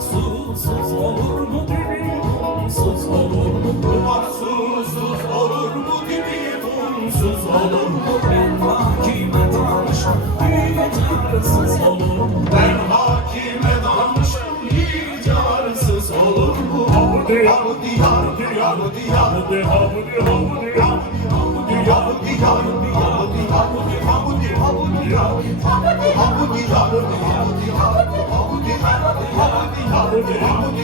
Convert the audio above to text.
Susuz olur mu gibi, onsuz olur mu? Susuz olur mu gibi, onsuz olur mu? Ben hakime danışım, icarsız olur mu? Ben hakime danışım, icarsız olur mu? Hamdi hamdi hamdi hamdi hamdi hamdi hamdi hamdi hamdi hamdi hamdi hamdi hamdi hamdi hamdi